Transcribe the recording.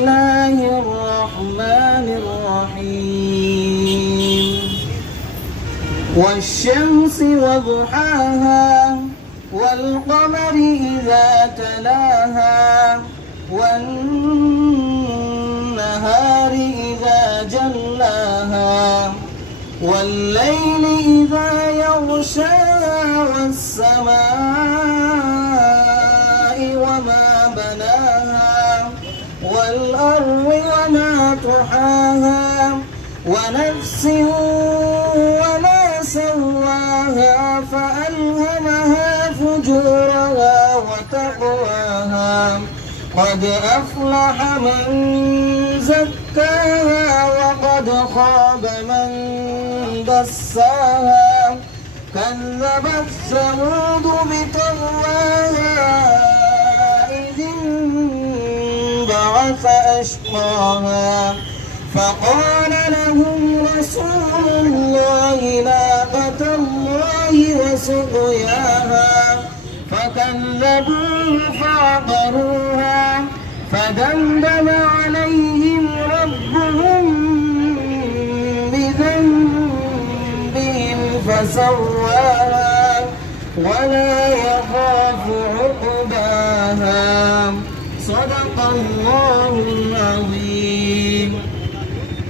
الله الرحمن الرحيم والشمس وضحاها والقمر إذا تلاها والنهار إذا جلاها والليل إذا يغشاها والسماء وما بناها والأرض وما طحاها ونفس وما سواها فألهمها فجورها وتقواها قد أفلح من زكاها وقد خاب من دساها كذبت ثمود بطغواها إذ انبعث أشقاها فقال لهم رسول الله ناقة الله وسقياها فكذبوه فعقروها فدمدم عليهم ربهم بذنبهم فسواها ولا يخاف عقباها صدق الله